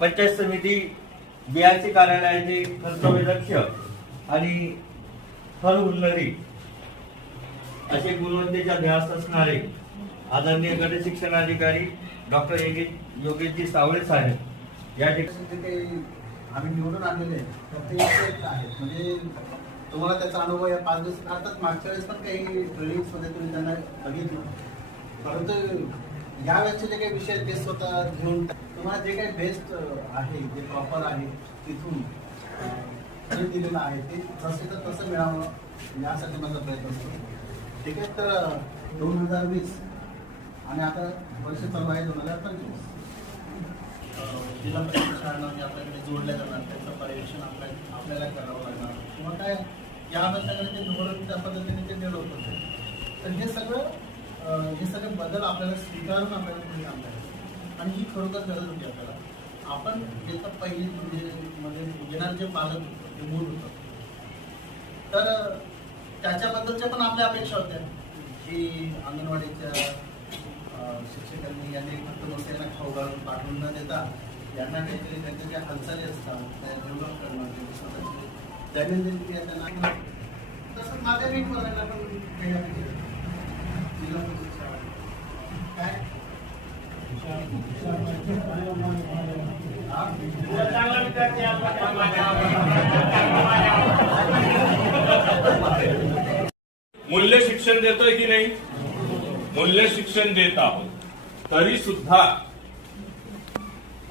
पंचायत समिती बीआरसी कार्यालयाचे कर्तव्यदक्ष आणि फल उल्लरी असे गुणवत्तेच्या ध्यास असणारे आदरणीय गट शिक्षणाधिकारी डॉक्टर योगेश योगेशजी सावळे साहेब. या ठिकाणी आम्ही निवडून आणलेले तर ते आहेत. म्हणजे तुम्हाला त्याचा अनुभव या पाच दिवस अर्थात मागच्या वेळेस पण काही ट्रेनिंग्समध्ये तुम्ही त्यांना बघितलं. परंतु या वेळेचे जे काही विषय ते स्वतः घेऊन तुम्हाला जे काही बेस्ट आहे जे प्रॉपर आहे तिथून जे दिलेलं आहे ते तसे तर तसं मिळावं यासाठी माझा प्रयत्न असतो ठीक आहे तर दोन हजार वीस आणि आता वर्ष चालू आहे दोन हजार पंचवीस. जिल्हा परिषद शाळांना आपल्याकडे जोडल्या जाणार त्याचं पर्यवेक्षण आपल्या आपल्याला करावं लागणार. किंवा काय या अनुषंगाने ते धोरण त्या पद्धतीने ते डेव्हलप होते. तर हे सगळं हे सगळे बदल आपल्याला स्वीकारून आपल्याला पुढे काम करायचं आणि ही खरोखर गरज होती आपल्याला. आपण येतं पहिली म्हणजे मध्ये येणार जे पालक होतं ते मूल होतं. तर त्याच्याबद्दलच्या पण आपल्या अपेक्षा होत्या. की अंगणवाडीच्या शिक्षकांनी यांनी फक्त मोठ्यांना खाऊ घालून पाठवून न देता यांना काहीतरी त्यांच्या ज्या हालचाली असतात त्या डेव्हलप करणं त्यांची स्वतःची दैनंदिन क्रिया त्यांना तसंच माध्यमिक वर्गाला पण काही अपेक्षा आहेत. जिल्हा परिषद शाळा. काय मूल्य शिक्षण देतोय की नाही? मूल्य शिक्षण देत आहोत. तरी सुद्धा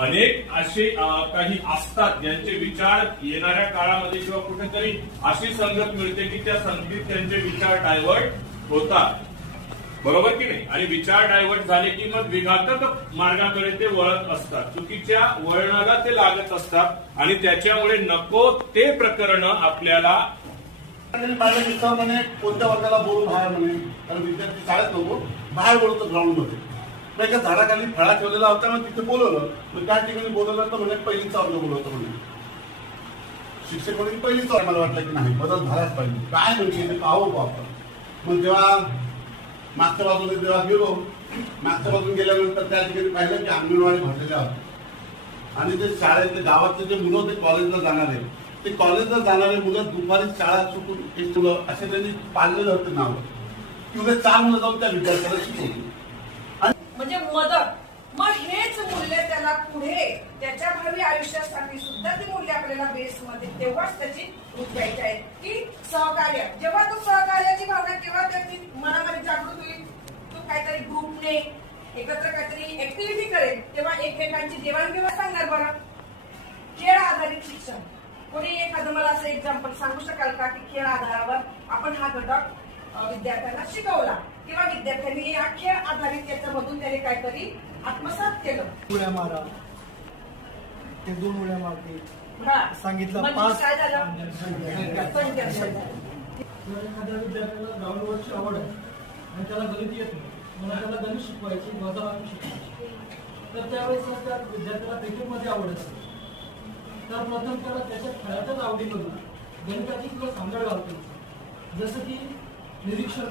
अनेक असे काही असतात ज्यांचे विचार येणाऱ्या काळामध्ये किंवा कुठेतरी अशी संगत मिळते की त्या संगतीत त्यांचे विचार डायव्हर्ट होतात. बरोबर की नाही? आणि विचार डायव्हर्ट झाले की मग विघातक मार्गाकडे ते वळत असतात. चुकीच्या वळणाला ते लागत असतात आणि त्याच्यामुळे नको ते प्रकरण आपल्याला आणि माझ्या मित्रामध्ये कोणत्या वर्गाला बोलून बाहेर म्हणे. कारण विद्यार्थी शाळेत नको बाहेर बोलतो ग्राउंडमध्ये. मग झाडाखाली फळा ठेवलेला होता मग तिथे बोलवलं. मग त्या ठिकाणी बोलवलं तर म्हणे पहिलीचा वर्ग बोलवतो म्हणे. शिक्षक म्हणून पहिलीच मला वाटलं की नाही बदल झालाच पाहिजे. काय म्हणजे ते पाहू आपण मग जेव्हा मागच्या बाजूला जेव्हा गेलो मागच्या बाजून गेल्यानंतर त्या ठिकाणी पाहिलं की अंगणवाडी भरलेल्या होत्या. आणि ते शाळेतले गावातले जे मुलं ते कॉलेजला जाणारे ते कॉलेजला जाणारे मुलं दुपारी शाळा चुकून एक मुलं असे त्यांनी पाळलेलं होतं नाव. की उद्या चार मुलं जाऊन त्या विद्यार्थ्याला शिकवली म्हणजे मदत. मग हेच मूल्य त्याला पुढे त्याच्या भावी आयुष्यासाठी सुद्धा ती मूल्य आपल्याला बेसमध्ये तेव्हाच त्याची उद्यायची आहे. की सहकार्य. जेव्हा तो सहकार्याची भावना तेव्हा एकमेकांची देवाणघेवाण सांगणार बरं. खेळ आधारित शिक्षण. कोणी एखादं मला असं एक्झाम्पल सांगू शकाल का की खेळ आधारावर आपण हा घटक विद्यार्थ्यांना शिकवला. किंवा विद्यार्थ्यांनी या खेळ आधारित त्याच्यामधून त्याने काहीतरी आत्मसात केलं. उड्या मारा. ते दोन उड्या मारते. हा. सांगितलं म्हणजे पाच- काय झालं? एखाद्या विद्यार्थ्याला ग्राउंडवरची आवड आहे आणि त्याला गणित येत नाही मला त्याला गणित शिकवायची वजाबाकी शिकवायची. तर त्यावेळेस त्या विद्यार्थ्याला क्रिकेटमध्ये आवड असते तर प्रथम त्याला त्याच्या खेळाच्याच आवडीमधून गणिताची किंवा सांगड घालतो जसं की निरीक्षण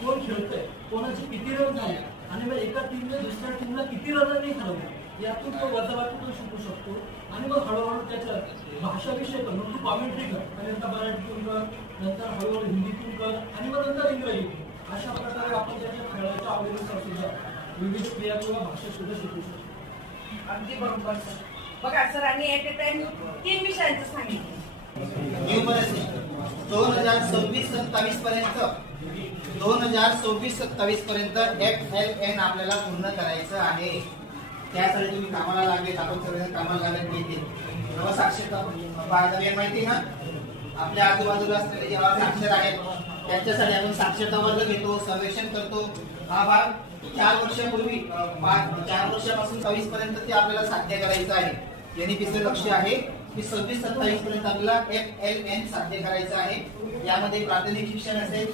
कोण खेळतंय कोणाचे किती रन झाले आणि मग एका टीमने दुसऱ्या टीमला किती रनांनी हरवलं यातून तो वजाबाकी तो शिकू शकतो आणि मग हळूहळू त्याच्या भाषाविषयी कर मग तू कॉमेंट्री कर नंतर मराठीतून कर नंतर हळूहळू हिंदीतून कर आणि मग नंतर इंग्रजीतून अशा प्रकारे आपण त्याच्या खेळाच्या आवडीनुसार सुद्धा विविध क्रिया किंवा भाषा सुद्धा शिकू शकतो. अगदी बरोबर सर. बघा सरांनी एट ए टाइम तीन विषयांचं सांगितलं. न्यूमरसी दोन हजार सव्वीस सत्तावीस पर्यंत दोन हजार सव्वीस सत्तावीस पर्यंत एफ एल एन आपल्याला पूर्ण करायचं आहे. त्यासाठी तुम्ही कामाला लागले आपण कामाला लागले येते तेव्हा साक्षरता बाळगावी माहिती ना? आपल्या आजूबाजूला असलेले जेव्हा साक्षर आहेत त्यांच्यासाठी आपण साक्षरता वर्ग घेतो सर्वेक्षण करतो. हा भाग चार वर्षापूर्वी चार वर्षापासून सव्वीस पर्यंत ते आपल्याला साध्य करायचं आहे. एनईपीचं लक्ष आहे की सव्वीस सत्तावीस पर्यंत आपल्याला एफ एल एन साध्य करायचं आहे. यामध्ये प्राथमिक शिक्षण असेल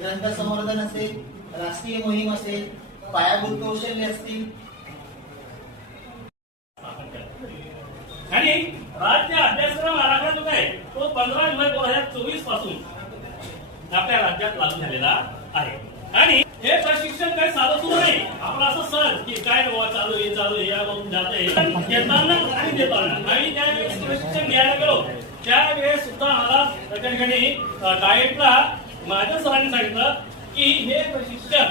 ग्रंथ संवर्धन असेल राष्ट्रीय मोहीम असेल पायाभूत कौशल्य असतील. आणि राज्य अभ्यासक्रम आराखडा जो आहे तो पंधरा जुलै दोन हजार चोवीसपासून आपल्या राज्यात लागू झालेला आहे. आणि हे प्रशिक्षण काही चालत नाही. आपण असं सर की काय बाबा चालू आहे चालू हे या बघून जात आहे आणि देताना. आणि त्यावेळेस प्रशिक्षण घ्यायला गेलो. त्यावेळेस सुद्धा मला त्या ठिकाणी डाएटला माझ्या सरांनी सांगितलं की हे प्रशिक्षण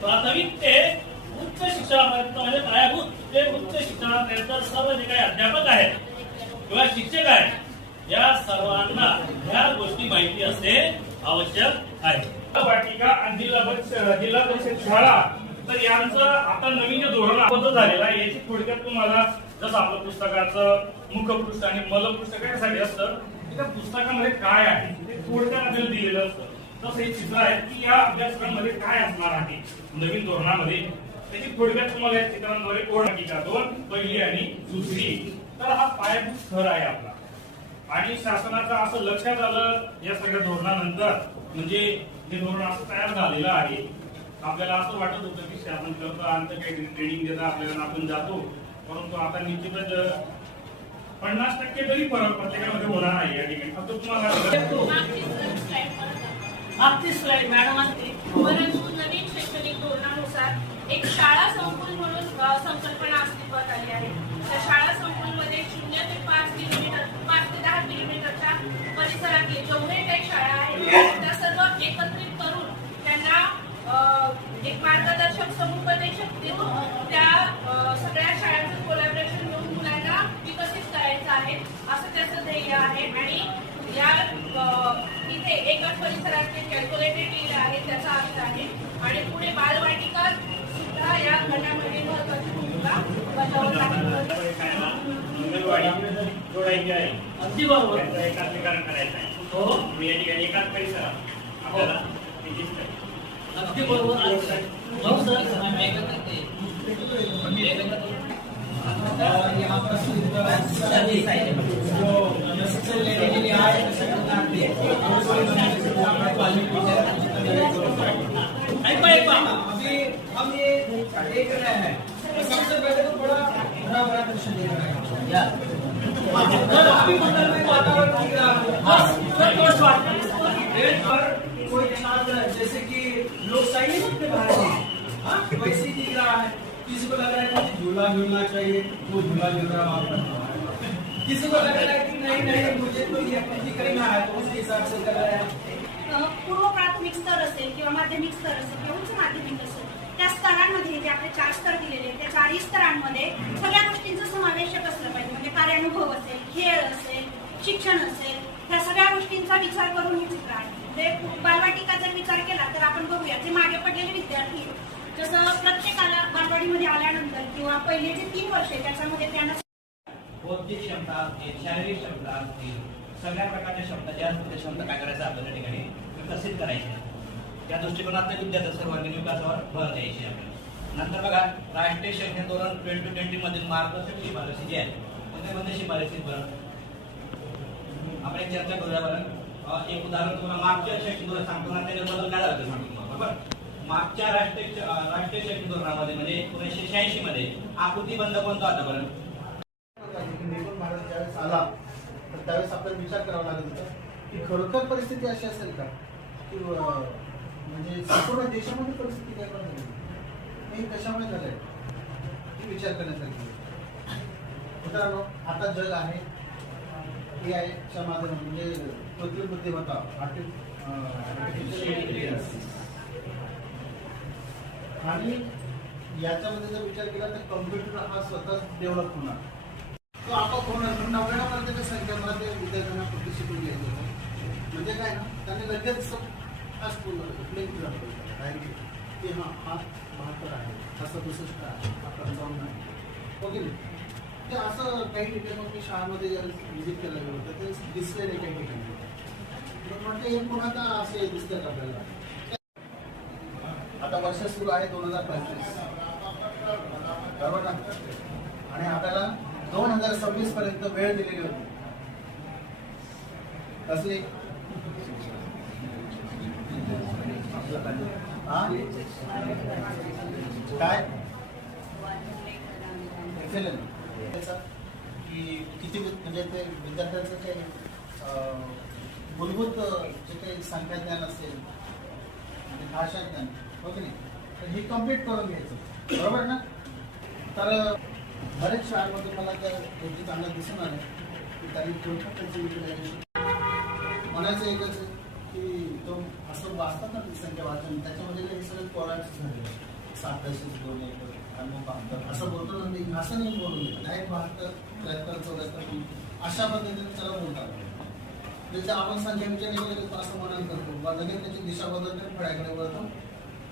प्राथमिक ते उच्च शिक्षणापर्यंत म्हणजे पायाभूत ते उच्च शिक्षणापर्यंत सर्व जे काही अध्यापक आहेत किंवा शिक्षक आहेत या सर्वांना ह्या गोष्टी माहिती असणे आवश्यक आहे. वाटिका आणि जिल्हा परिषद जिल्हा परिषद शाळा तर यांचं आता नवीन जे धोरण आबद्ध झालेलं आहे याची थोडक्यात तुम्हाला जसं आपलं पुस्तकाचं मुखपृष्ठ आणि मलपृष्ठ कशासाठी असतं की त्या पुस्तकामध्ये काय आहे ते थोडक्यात आपल्याला दिलेलं असतं. तसं हे चित्र आहे की या अभ्यासक्रमामध्ये काय असणार आहे नवीन धोरणामध्ये. त्याची थोडक्यात तुम्हाला या चित्रांद्वारे ओळखीचा दोन पहिली आणि दुसरी. तर हा पायाभूत स्तर आहे आपला. आणि शासनाचं असं लक्षात आलं या सगळ्या धोरणानंतर म्हणजे हे धोरण असं तयार झालेलं आहे आपल्याला असं वाटत होतं की शासन करतो आणि काही ट्रेनिंग देता आपल्याला आपण जातो. परंतु आता निश्चितच पन्नास टक्के तरी फरक प्रत्येकामध्ये होणार आहे या ठिकाणी. फक्त तुम्हाला मॅडम. असते शैक्षणिक धोरणानुसार एक शाळा संकुल म्हणून संकल्पना अस्तित्वात आली आहे त्या शाळा संकुलमध्ये शून्य ते पाच किलोमीटर पाच ते दहा किलोमीटरच्या परिसरातले जेवढे काही शाळा आहेत त्या सर्व एकत्रित करून त्यांना अ, एक मार्गदर्शक समुपदेशक देऊन त्या अ, सगळ्या शाळांचं कोलॅबरेशन घेऊन मुलांना विकसित करायचं आहे असं त्याचं ध्येय आहे आणि या अ, इथे एकच परिसरात जे कॅल्क्युलेटेड एरिया आहे त्याचा अर्थ आहे आणि पुढे बालवाटिका सुद्धा या गटामध्ये महत्वाची भूमिका बजावत आहे अंगणवाडी जोडायची आहे अगदी बरोबर त्यांचं एकात्मीकरण करायचं आहे हो मी या ठिकाणी एकाच परिसरात आपल्याला ते दिसतंय. अगदी बरोबर हो सर यहाँ पर सभी जो प्रशिक्षण लेने के लिए आए हैं संगठन के, उनको ऐपा ऐपा अभी हम ये देख रहे हैं तो सबसे पहले तो बड़ा बड़ा बड़ा दृश्य देख रहे हैं जैसे कि लोग सही वैसे दिख रहा है किसी को लग रहा है कि झूला झूलना चाहिए वो झूला झूल रहा है किसी को लग रहा है कि नहीं नहीं मुझे तो ये एक्टिविटी करना है तो उसके हिसाब से कर रहा है पूर्व प्राथमिक स्तर असेल किंवा माध्यमिक स्तर असेल किंवा उच्च माध्यमिक असेल. त्या स्तरांमध्ये जे आपले चार स्तर दिलेले त्या चारही स्तरांमध्ये सगळ्या गोष्टींचं समावेशक असलं पाहिजे. म्हणजे कार्यानुभव असेल खेळ असेल शिक्षण असेल ह्या सगळ्या गोष्टींचा विचार करून हे चित्र आहे. म्हणजे बालवाटिका जर विचार केला तर आपण बघूया जे मागे पडलेले विद्यार्थी जसं प्रत्येकाला बालवाडीमध्ये आल्यानंतर किंवा पहिले जे तीन वर्ष आहे त्याच्यामध्ये त्यांना बौद्धिक क्षमता असतील शारीरिक क्षमता असतील सगळ्या प्रकारच्या क्षमता ज्या असतील त्या क्षमता काय करायचं आपल्या ठिकाणी विकसित करायचे. त्या दृष्टिकोनात विद्यार्थी सर्वांगीण विकासावर भर द्यायची आपल्याला. नंतर बघा राष्ट्रीय शैक्षणिक धोरण ट्वेंटी ट्वेंटी मधील मार्गदर्शक शिफारसी जी आहे कोणत्या कोणत्या शिफारसी बरं? आपण एक चर्चा करूया बरं. एक उदाहरण तुम्हाला मागच्या शैक्षणिक धोरण सांगतो ना त्याच्यात बदल काय झाला सांगतो बरोबर? मागच्या राष्ट्रीय राष्ट्रीय शैक्षणिक धोरणामध्ये म्हणजे एकोणीसशे शहाऐंशी मध्ये आकृती बंद कोणता होता बरं? भारत ज्यावेळेस आला तर त्यावेळेस आपल्याला विचार करावा लागत होता की खरोखर परिस्थिती अशी असेल का? की म्हणजे संपूर्ण देशामध्ये परिस्थिती निर्माण झाली हे कशामुळे झालंय? ही विचार करण्यासारखी मित्रांनो आता जग आहे. ए आयच्या माध्यमातून म्हणजे कृत्रिम बुद्धिमत्ता आर्टिफिशियल इंटेलिजन्स आणि याच्यामध्ये जर विचार केला तर कम्प्युटर हा स्वतः डेव्हलप होणार. तो आपोआप होणार पण नव्याण्णव संख्या मला ते विद्यार्थ्यांना कुठे शिकून घ्यायचं होतं म्हणजे काय ना? त्यांनी लगेच हा स्कूल प्लेन केला डायरेक्टली की हां हा बहात्तर आहे असं दुसष्ट आहे हा पंचावन्न आहे ओके ते असं काही ठिकाणी मग मी शाळेमध्ये व्हिजिट केलं गेलो होतं ते दिसले नाही काही ठिकाणी. मग म्हटलं हे पुन्हा का असे दिसतात आपल्याला. आता वर्ष सुरू आहे दोन हजार पंचवीस. बरोबर ना? आणि आपल्याला दोन हजार सव्वीस पर्यंत वेळ दिलेली होती. कसली? काय? त्याचा की किती म्हणजे ते विद्यार्थ्यांचं काही मूलभूत जे काही संख्या ज्ञान असेल म्हणजे भाषा ज्ञान हो की नाही? तर हे कंप्लीट करून घ्यायचं. बरोबर ना? तर बरेच शाळांमध्ये मला त्या गोष्टी चांगल्या दिसून आल्या. की त्यांनी म्हणायचं एकच आहे. की तो असं वाचतात ना ती संख्या वाचन त्याच्यामध्ये हे सगळं पोराट झाले सात दशक दोन एक बहात्तर असं बोलतो ना असं नाही बोलू डायरेक्ट बहात्तर त्र्याहत्तर चौऱ्याहत्तर अशा पद्धतीने त्याला बोलतात. त्याच्या आपण संख्या विचार तर असं मनन करतो. लगेच त्याची दिशा बदलते फळ्याकडे वळतो.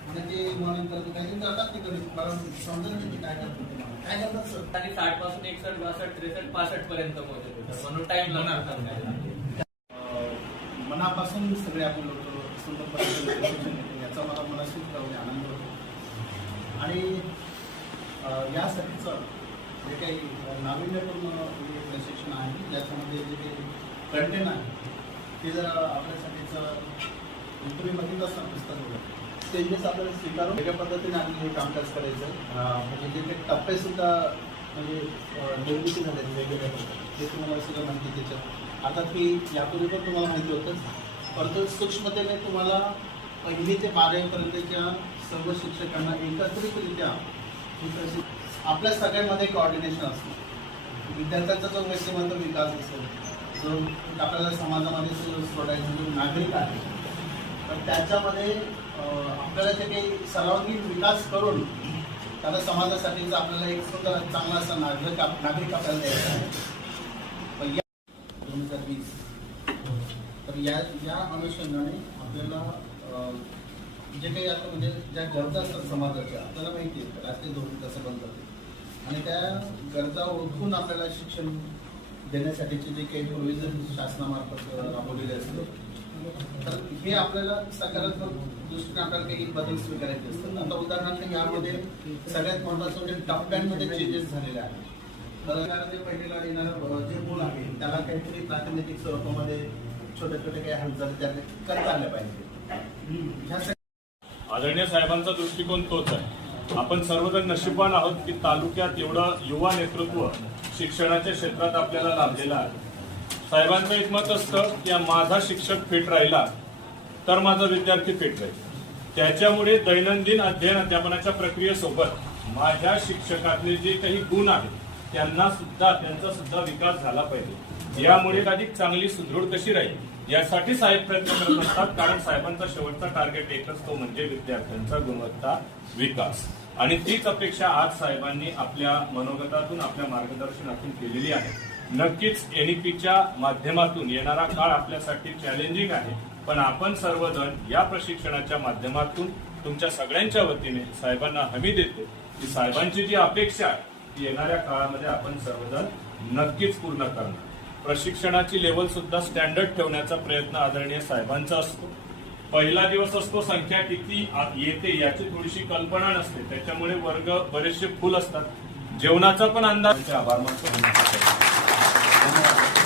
आणि ते मनन करतो. काही करतात ते कधी समजत नाही की काय करतो. काय करतात सर? आणि साठपासून एकसष्ट बासष्ट त्रेसष्ट पासष्ट पर्यंत पोहोचत म्हणून टाइम लागणार सांगायला सगळे आपण लोक सुंदर याचा मला मनाशी कळवणे आनंद होतो. आणि यासाठीचं जे काही नाविन्यपूर्ण प्रशिक्षण आहे ज्याच्यामध्ये जे काही कंटेन आहे ते जर आपल्यासाठीचं तुम्ही बघितलं असणार पुस्तक होतं. स्टेजेस आपल्याला स्वीकारून वेगळ्या पद्धतीने आम्ही हे कामकाज करायचं. म्हणजे जे काही टप्पेसुद्धा म्हणजे निर्मिती झाले वेगवेगळ्या पद्धती ते तुम्हाला सगळं माहिती त्याच्यात. आता ती यापूर्वी पण तुम्हाला माहिती होतं परंतु सूक्ष्मतेने तुम्हाला पहिली ते बारावीपर्यंतच्या सर्व शिक्षकांना एकत्रितरित्या आपल्या सगळ्यांमध्ये कॉर्डिनेशन असतं. विद्यार्थ्यांचा जो व्यक्तिमत्व विकास असेल जो आपल्याला समाजामध्ये सोडायचा जो नागरिक आहे तर त्याच्यामध्ये आपल्याला जे काही सर्वांगीण विकास करून त्याला समाजासाठीचा आपल्याला एक सुंदर चांगला असा नागरिक आप- नागरिक आपल्याला द्यायचा आहे. दोन हजार वीस तर या या अनुषंगाने आपल्याला जे काही आता म्हणजे ज्या गरजा असतात समाजाच्या आपल्याला माहिती आहे राष्ट्रीय धोरण कसं बनतात आणि त्या गरजा ओळखून आपल्याला शिक्षण देण्यासाठीचे जे काही प्रोव्हिजन शासनामार्फत राबवलेले असते तर हे आपल्याला सकारात्मक दृष्टीने आपल्याला काही बदल स्वीकारायचे असतात. आता उदाहरणार्थ यामध्ये सगळ्यात महत्वाचं म्हणजे टप्प्यांमध्ये चेंजेस झालेले आहेत. तर येणारं जे पहिलीला येणारं जे मूल आहे त्याला काहीतरी प्रातिनिधिक स्वरूपामध्ये छोट्या छोट्या काही हालचाली त्या करता आल्या पाहिजे? आदरणीय साहेबांचा दृष्टिकोन तोच आहे. आपण सर्वजण नशीबवान आहोत की तालुक्यात एवढं युवा नेतृत्व शिक्षणाच्या क्षेत्रात आपल्याला लाभलेलं आहे. साहेबांचं एक मत असतं की माझा शिक्षक फिट राहिला तर माझा विद्यार्थी फिट राहील. त्याच्यामुळे दैनंदिन अध्ययन अध्यापनाच्या प्रक्रियेसोबत माझ्या शिक्षकातले जे काही गुण आहेत त्यांना सुद्धा त्यांचा सुद्धा विकास झाला पाहिजे. यामुळे अधिक चांगली सुदृढ कशी राहील? यासाठी साहेब प्रयत्न करत असतात. कारण साहेबांचा शेवटचा टार्गेट एकच तो म्हणजे विद्यार्थ्यांचा गुणवत्ता विकास. आणि तीच अपेक्षा आज साहेबांनी आपल्या मनोगतातून आपल्या मार्गदर्शनातून केलेली आहे. नक्कीच एनईपीच्या माध्यमातून येणारा काळ आपल्यासाठी चॅलेंजिंग आहे. पण आपण सर्वजण या प्रशिक्षणाच्या माध्यमातून तुमच्या सगळ्यांच्या वतीने साहेबांना हमी देतो की साहेबांची जी अपेक्षा आहे येणाऱ्या काळामध्ये आपण सर्वजण नक्कीच पूर्ण करणार. प्रशिक्षणाची लेवल सुद्धा स्टँडर्ड ठेवण्याचा प्रयत्न आदरणीय साहेबांचा असतो. पहिला दिवस असतो संख्या किती येते याची थोडीशी कल्पना नसते. त्याच्यामुळे वर्ग बरेचसे फुल असतात. जेवणाचा पण अंदाज आभार मानतो. धन्यवाद.